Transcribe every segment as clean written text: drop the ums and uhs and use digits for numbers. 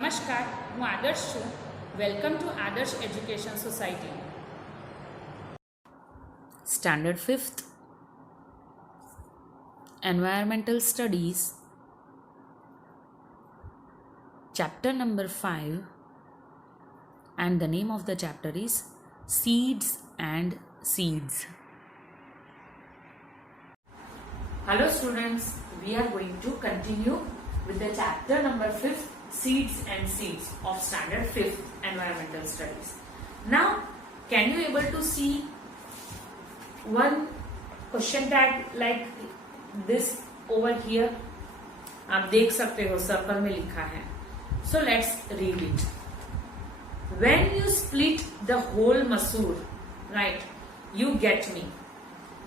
નમસ્કાર, હું આદર્શ છું. વેલકમ ટુ આદર્શ education society. Standard 5th Environmental Studies, Chapter number 5, and the name of the chapter is Seeds and Seeds. Hello students, we are going to continue with the chapter number 5, Seeds and Seeds of Standard 5th Environmental Studies. Now, can you able to see one question tag like this over here? आप देख सकते हो circle में लिखा है. So let's read it. When you split the whole मसूर, right, you get me.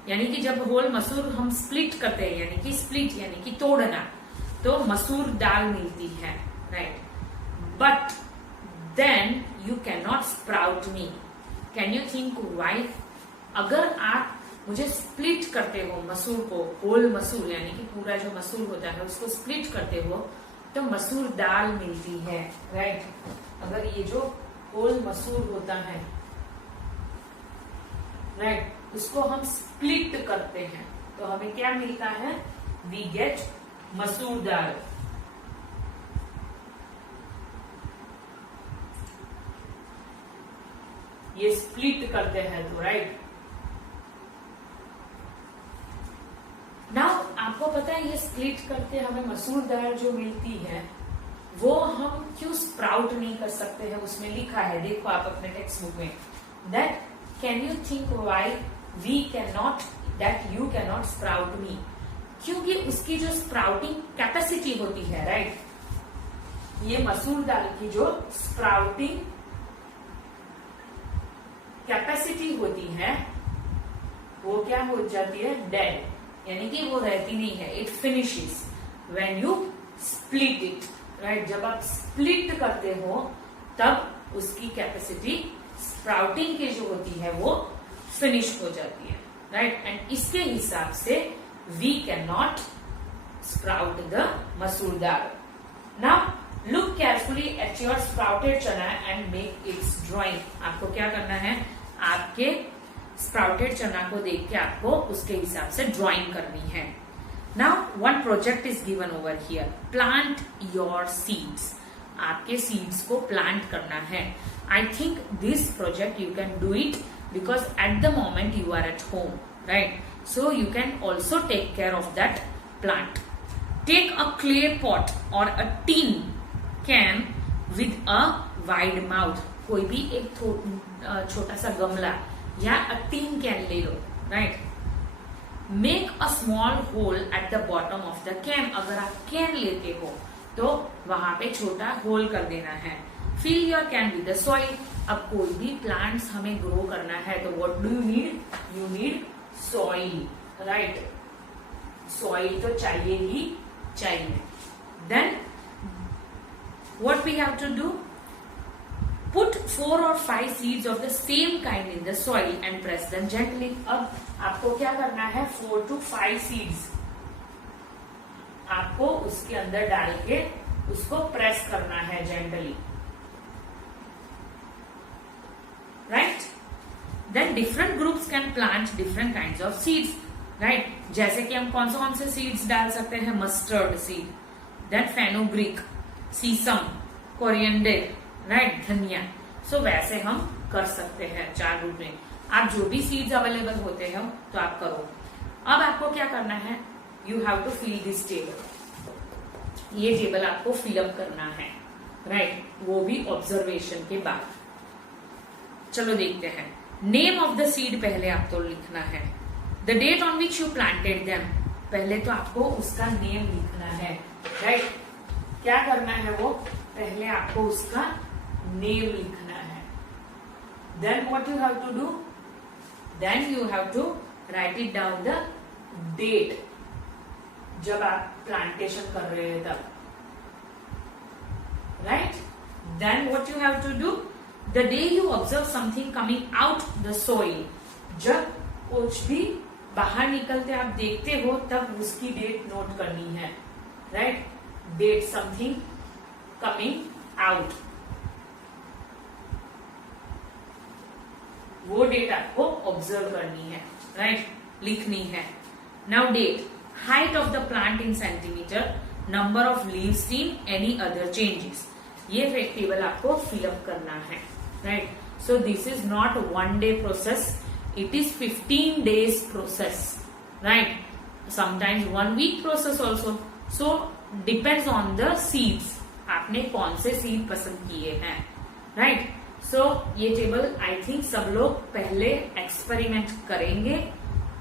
यानी कि जब होल मसूर हम स्प्लिट करते हैं, यानी कि स्प्लिट यानी कि तोड़ना, तो मसूर दाल मिलती है, right. But then you can not sprout me. Can you think why? अगर आप मुझे स्प्लिट करते हो मसूर को, होल मसूर यानी कि पूरा जो मसूर होता है उसको स्प्लिट करते हो, तो मसूर दाल मिलती है, राइट. अगर ये जो होल मसूर होता है, राइट, उसको हम स्प्लिट करते हैं तो हमें क्या मिलता है? वी गेट मसूर दाल. ये स्प्लिट करते हैं तो, राइट. नाउ आपको पता है ये स्प्लिट करते हमें मसूर दाल जो मिलती है वो हम क्यों स्प्राउट नहीं कर सकते हैं? उसमें लिखा है, देखो आप अपने टेक्स्ट बुक में, that can you think why we can not, that you can not sprout me? क्योंकि उसकी जो स्प्राउटिंग कैपेसिटी होती है, राइट, ये मसूर दाल की जो स्प्राउटिंग कैपेसिटी होती है वो क्या हो जाती है? डेड. यानी कि वो रहती नहीं है. It finishes when you split it, right. जब आप स्प्लिट करते हो तब उसकी कैपेसिटी स्प्राउटिंग की जो होती है वो फिनिश हो जाती है, राइट. एंड इसके हिसाब से we can not sprout the masoor dal. Now look carefully at your sprouted chana and make its drawing. आपको क्या करना है? आपके स्प्राउटेड चना को देख के आपको उसके हिसाब से ड्राइंग करनी है. Now one project is given over here. Plant your seeds. आपके सीड्स को प्लांट करना है. I think this project you can do it because at the moment you are at home, right? So you can also take care of that plant. Take a clay pot or a tin can with a wide mouth. कोई भी एक छोटा सा गमला या a tin can ले लो, right? Make a small hole at the bottom of the can. अगर आप can लेते हो तो वहां पे छोटा होल कर देना है. Fill your can with the soil. अब कोई भी प्लांट्स हमें ग्रो करना है तो what do you need? You need soil, right. Soil तो चाहिए ही चाहिए. Then what we have to do? Put 4 or 5 seeds of the same kind in the soil and press them gently. अब आपको क्या करना है? 4 to 5 सीड्स आपको उसके अंदर डाल के उसको प्रेस करना है gently, right? Then different groups can plant different kinds of seeds, right? जैसे कि हम कौन से सीड्स डाल सकते हैं? मस्टर्ड सीड, then fenugreek, सीसम, कोरिएंडर, राइट, धनिया. सो वैसे हम कर सकते हैं 4 ग्रुप में. आप जो भी सीड्स अवेलेबल होते हैं तो आप करो. अब आपको क्या करना है? You have to fill this table. ये टेबल आपको फिलअप करना है, राइट, वो भी ऑब्जर्वेशन के बाद. चलो देखते हैं. नेम ऑफ द सीड पहले आपको लिखना है. The date on which you planted them. पहले तो आपको उसका नेम लिखना है, राइट. क्या करना है वो? पहले आपको उसका नेम लिखना है. Then what you have to do? Then you have to write it down the date. जब आप प्लांटेशन कर रहे हैं तब, right. Then what you have to do? The day you observe something coming out the soil. जब कुछ भी बाहर निकलते आप देखते हो तब उसकी डेट नोट करनी है, right. Date something coming out, वो डेट आपको ऑब्जर्व करनी है, राइट, लिखनी है. Now date, height of the plant in centimetre, number of leaves seen, any other changes. ये फैक्ट टेबल आपको फिलअप करना है, right. So this is not 1 day process, it is 15 days process, right? Sometimes 1 week process also. So depends on the seeds, आपने कौन से seed पसंद किए हैं, राइट. सो ये टेबल आई थिंक सब लोग पहले एक्सपेरिमेंट करेंगे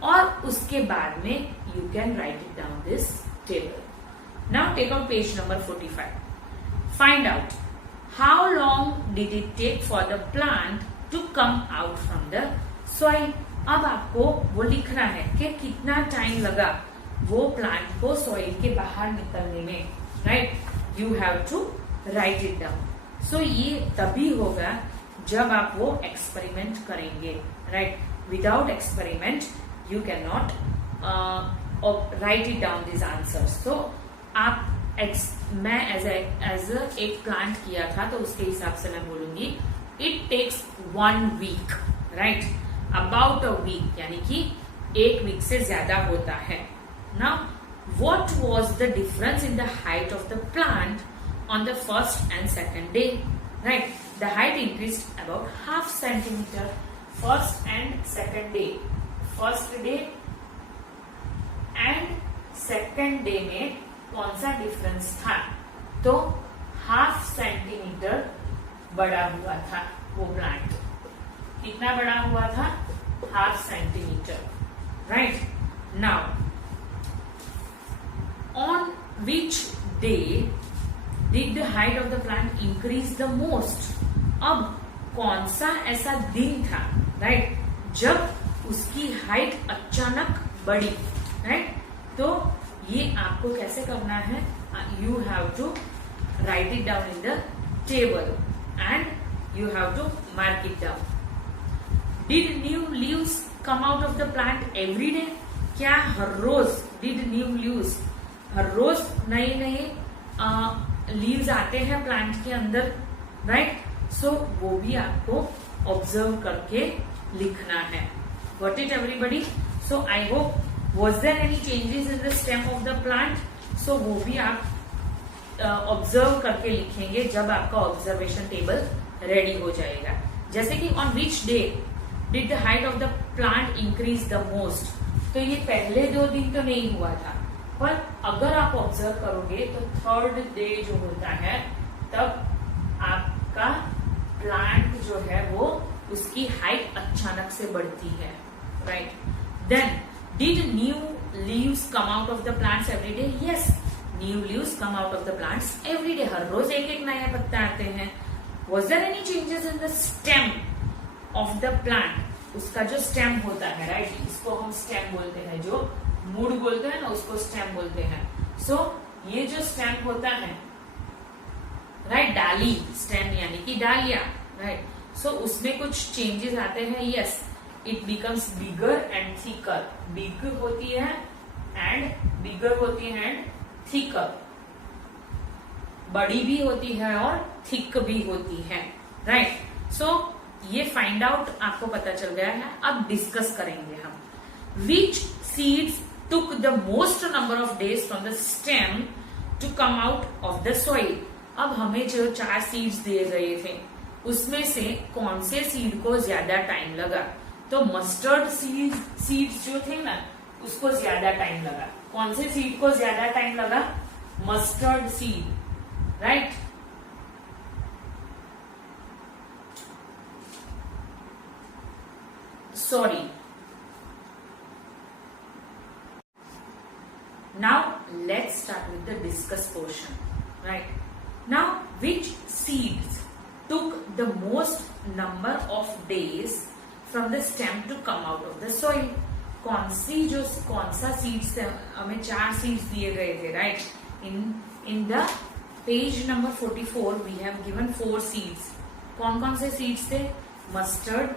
और उसके बाद में you can write it down this table. Now take out page number 45. Find out how long did it take for the plant to come out from the soil. अब आपको वो लिखना है कि कितना टाइम लगा वो प्लांट को सॉइल के बाहर निकलने में, right. You have to write it down. So ये तभी होगा जब आप वो एक्सपेरिमेंट करेंगे, right. Without experiment you can not write it down this answers. So आप मैं एज एक प्लांट किया था तो उसके हिसाब से मैं बोलूंगी it takes 1 week, right. About a week, यानी कि 1 week से ज्यादा होता है. Now what was the difference in the height of the plant on the first and second day, right. The height increased about ½ centimeter first and second day. First day and second day में कौन सा difference था? तो ½ centimeter बड़ा हुआ था वो plant. कितना बड़ा हुआ था? ½ centimeter, right. Now on which day did the height of the plant increase the most? अब कौन सा ऐसा दिन था, राइट, जब उसकी हाइट अचानक बढ़ी, राइट. तो ये आपको कैसे करना है? You have to write it down in the table and you have to mark it down. Did new leaves come out of the plant every day? क्या हर रोज did new leaves, हर रोज नए नए लीव्स आते हैं प्लांट के अंदर, right. सो वो भी आपको ऑब्जर्व करके लिखना है. Got it everybody? So I hope was there any changes in the stem of the plant? So वो भी आप ऑब्जर्व करके लिखेंगे जब आपका ऑब्जर्वेशन टेबल रेडी हो जाएगा. जैसे कि on which day did the height of the plant increase the most. तो ये पहले 2 दिन तो नहीं हुआ था, पर अगर आप ऑब्जर्व करोगे तो 3rd डे जो होता है तब आपका प्लांट जो है वो उसकी हाइट अचानक से बढ़ती है, right. Then did new leaves come out of the plants every day? Yes, new leaves come out of the plants every day. हर रोज एक नया पत्ता आते हैं. Was there any changes in the stem of the plant? उसका जो stem होता है, राइट, इसको हम स्टेम बोलते हैं, जो मूड बोलते हैं ना उसको स्टेम बोलते हैं. सो ये जो स्टेम होता है, राइट, डाली, स्टेम यानी कि डालिया, राइट. सो उसमें कुछ चेंजेस आते हैं. Yes, it becomes bigger and thicker. Big होती है एंड थिकर. बड़ी भी होती है और थिक भी होती है, राइट. सो ये फाइंड आउट आपको पता चल गया है. अब डिस्कस करेंगे हम. Which seeds took the most number of days from the stem to come out of the soil. अब हमें जो 4 सीड्स दिए गए थे उसमें से कौन से सीड को ज्यादा टाइम लगा? तो मस्टर्ड सीड्स जो थे ना उसको ज्यादा टाइम लगा. कौन से सीड को ज्यादा टाइम लगा? Mustard seed, right. Sorry. Now let's start with the discuss portion, right. Now which seeds took the most number of days from the stem to come out of the soil? कौन सा seeds हमें 4 seeds दिए गए थे, right. In the page number 44 we have given 4 seeds. कौन से seeds थे? Mustard,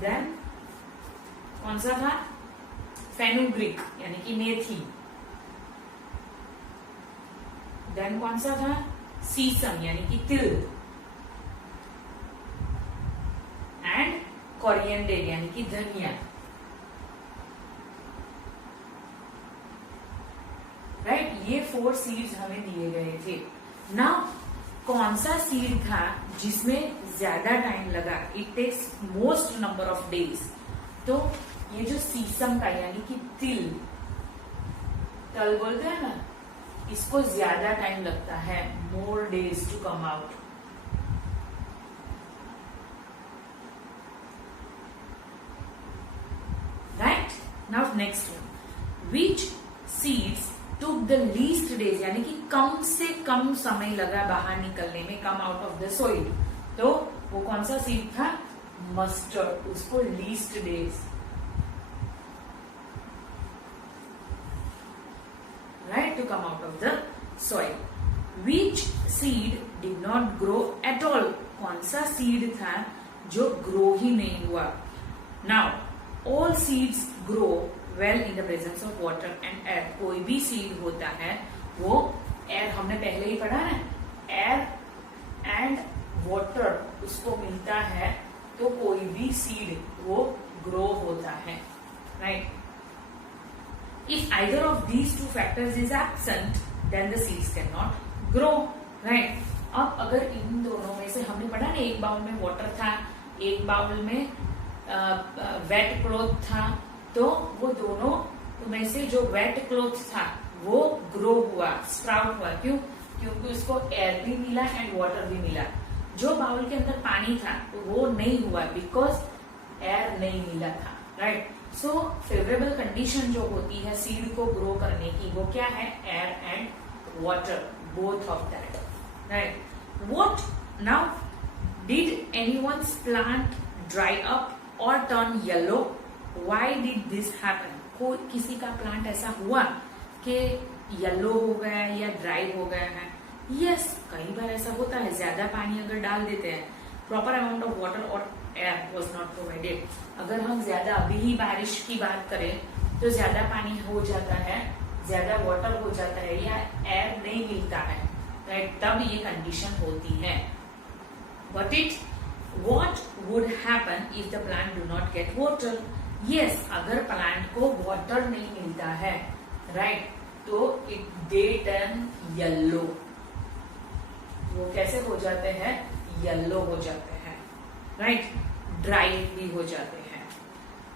then कौन सा था? फेनुग्रीक यानी कि मेथी। देन कौन सा था? सीसम यानी कि तिल। एंड कोरिएंडर यानी कि धनिया। राइट, ये 4 सीड्स हमें दिए गए थे ना। कौन सा सीड था जिसमें ज्यादा टाइम लगा? It takes most number of days. तो ये जो सीसम का यानी कि तिल, तल बोलते हैं ना, इसको ज्यादा टाइम लगता है, more days to come out. Right, now next one, which seeds took the least days यानी कि कम से कम समय लगा बाहर निकलने में, come out of the soil. तो वो कौन सा सीड था? मस्टर्ड, उसको least days. Right, to come out of the soil. Which seed did not grow at all? कौन सा सीड था जो ग्रो ही नहीं हुआ? Now all seeds grow well in the presence of water and air. कोई भी सीड होता है वो एयर, हमने पहले ही पढ़ा ना, एयर एंड वाटर उसको मिलता है तो कोई भी सीड वो ग्रो होता है। Right, if either of these 2 factors is absent then the seeds can not grow. Right, अब अगर इन दोनों में से, हमने पढ़ा ना, एक बाउल में वाटर था, एक बाउल में वेट क्लॉथ था, तो वो दोनों में से जो वेट क्लॉथ था वो ग्रो हुआ, स्प्राउट हुआ। क्यों? क्योंकि उसको एयर भी मिला एंड वाटर भी मिला। जो बाउल के अंदर पानी था तो वो नहीं हुआ बिकॉज एयर नहीं मिला था। राइट, सो फेवरेबल कंडीशन जो होती है सीड को ग्रो करने की, वो क्या है? Air and water, both of that. Right, what now did anyone's plant dry up और turn yellow? Why did this happen? कोई किसी का प्लांट ऐसा हुआ कि येलो हो गया या ड्राई हो गया है? यस, कई बार ऐसा होता है। ज्यादा पानी अगर डाल देते हैं, प्रॉपर अमाउंट ऑफ वाटर और एयर वॉज नॉट प्रोवाइडेड। अगर हम ज्यादा, अभी ही बारिश की बात करें तो ज्यादा पानी हो जाता है, ज्यादा वाटर हो जाता है या एयर नहीं मिलता है। राइट, तब ये कंडीशन होती है। What would happen if the plant do not get water? Yes, अगर प्लांट को वाटर नहीं मिलता है, राइट, तो दे टर्न येलो। वो कैसे हो जाते हैं? येलो हो जाते हैं। राइट, ड्राई भी हो जाते हैं।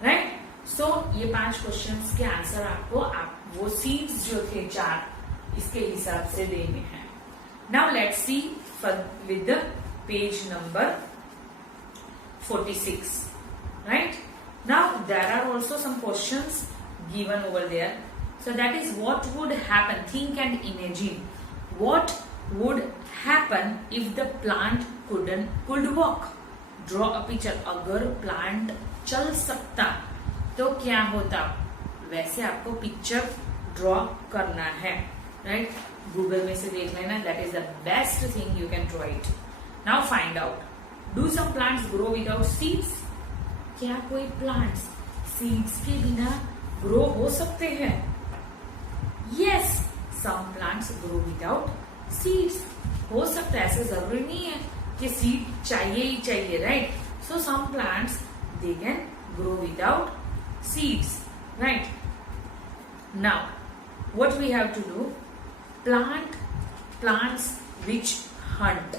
राइट, सो ये 5 क्वेश्चंस के आंसर आपको वो सीड्स जो थे 4, इसके हिसाब से देने हैं। Now let's see with the page number 46. Right, now there are also some questions given over there. So that is, what would happen? Think and imagine what would happen if the plant could walk. Draw a picture. अगर plant चल सकता तो क्या होता? वैसे आपको picture draw करना है। राइट, गूगल में से देख लेना, that is the best thing you can draw it. Now find out, do some plants grow without seeds? क्या कोई प्लांट्स सीड्स के बिना ग्रो हो सकते हैं? Yes, some plants grow without seeds. हो सकता है, ऐसा जरूरी नहीं है कि सीड चाहिए ही चाहिए। Right, so some plants they can grow without seeds. Right, now what we have to do, plants which hunt,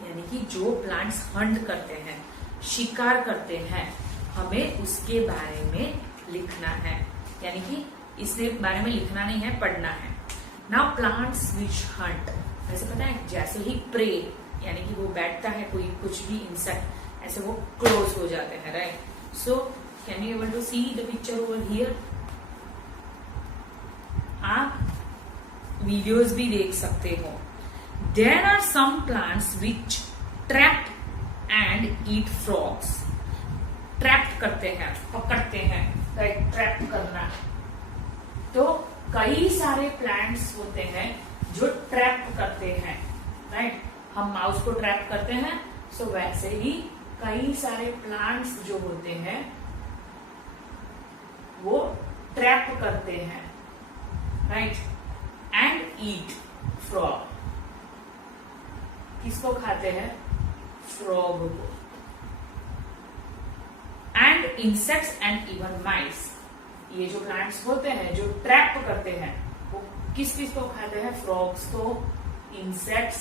यानी कि जो प्लांट्स हंट करते हैं, शिकार करते हैं, हमें उसके बारे में लिखना है। यानी कि इसके बारे में लिखना नहीं है, पढ़ना है। नाउ प्लांट्स विच हंट, वैसे पता है, जैसे ही प्रे यानी कि वो बैठता है कोई कुछ भी इंसेक्ट, ऐसे वो क्लोज हो जाते हैं। Right, so can you able to see the picture over here? आप वीडियोस भी देख सकते हो। There are some plants which trap and eat frogs. Trap करते हैं, पकड़ते हैं। राइट, ट्रैप करना। तो कई सारे प्लांट्स होते हैं जो ट्रैप करते हैं। राइट, हम माउस को ट्रैप करते हैं, सो वैसे ही कई सारे प्लांट्स जो होते हैं वो ट्रैप करते हैं, राइट। एंड ईट फ्रॉग, किसको खाते हैं? फ्रॉग को। एंड इंसेक्ट्स एंड इवन माइस, ये जो प्लांट्स होते हैं जो ट्रैप करते हैं वो किस किस को खाते हैं? फ्रॉग्स को, insects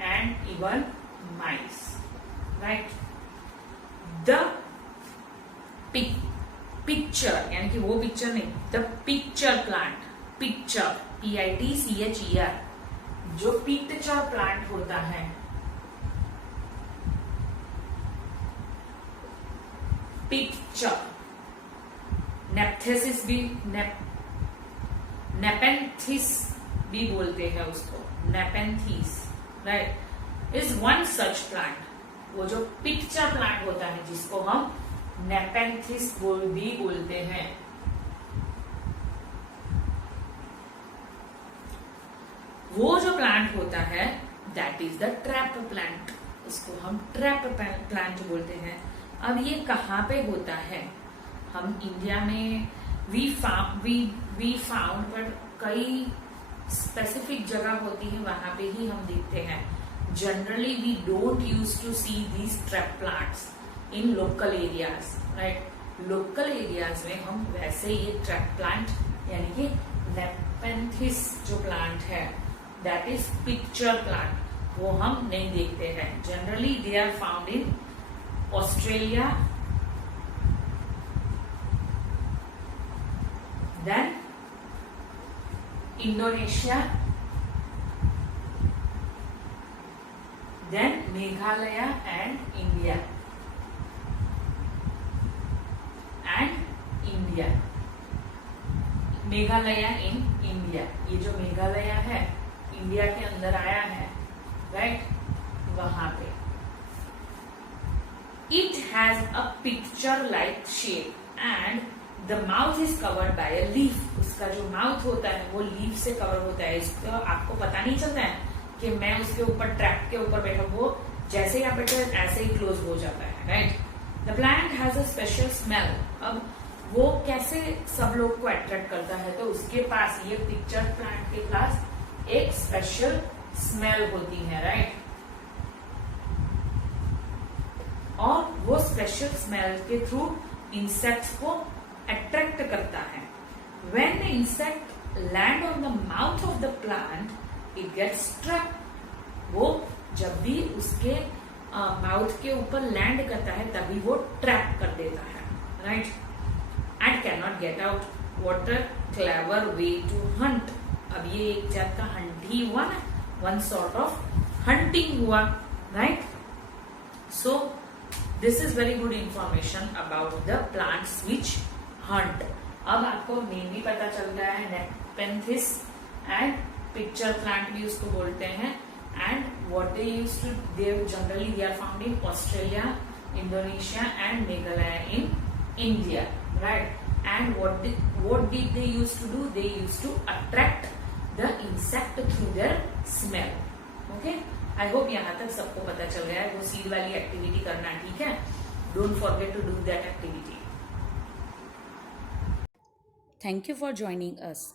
and even mice, right. The picture, यानी कि वो पिक्चर नहीं, the pitcher plant, picture PITCHER, जो पिक्चर प्लांट होता है, पिक्चर, नेप्थेसिस भी, नेपेंथिस भी बोलते हैं उसको, Nepenthes, right, is one such plant. वो जो पिक्चर प्लांट होता है जिसको हम नेपेंथिस भी बोलते हैं, वो जो प्लांट होता है that is the trap plant, उसको हम ट्रैप प्लांट बोलते हैं। अब ये कहाँ पे होता है? हम इंडिया में वी फाउंड, पर कई स्पेसिफिक जगह होती है वहां पे ही हम देखते हैं। Generally we don't use to see these trap plants in local areas, right. Local areas में हम वैसे ये ट्रैप प्लांट यानी कि नेपेंथिस जो प्लांट है दैट इज पिक्चर प्लांट, वो हम नहीं देखते हैं। Generally they are found in Australia, then Indonesia, then Meghalaya and India, Meghalaya in India. ये जो मेघालय है इंडिया के अंदर आया है, राइट, वहां पे। It has a picture like shape and the mouth is covered by a leaf. उसका जो माउथ होता है वो लीफ से कवर होता है। इसको आपको पता नहीं चलता है कि मैं उसके ऊपर ट्रैप के ऊपर बैठा, वो जैसे ही आप बैठे ऐसे ही क्लोज हो जाता है, right. The plant has a special smell. अब वो कैसे सब लोग को अट्रैक्ट करता है? तो उसके पास, ये पिक्चर प्लांट के पास एक स्पेशल स्मेल होती है, राइट। और वो स्पेशल स्मेल के थ्रू इंसेक्ट्स को अट्रैक्ट करता है। When the insect land on the mouth of the plant it gets trap. वो जब भी उसके माउथ के ऊपर लैंड करता है तभी वो ट्रैप कर देता है, right. And can not get out. What a clever way to hunt. अब ये एक जात का हंट ही हुआ ना, वन सॉर्ट ऑफ हंटिंग हुआ, right. So this is very good information about the plants which hunt. अब आपको नेम भी पता चल गया है, नेपेंथिस एंड पिक्चर प्लांट भी उसको बोलते हैं। And what they use to, they generally they are found in Australia, Indonesia and Meghalaya in India, right? And what did they used to do? They used to attract the insect through their smell. Okay? I hope यहाँ तक सबको पता चल गया है। वो seed वाली activity करना, ठीक है? Don't forget to do that activity. Thank you for joining us.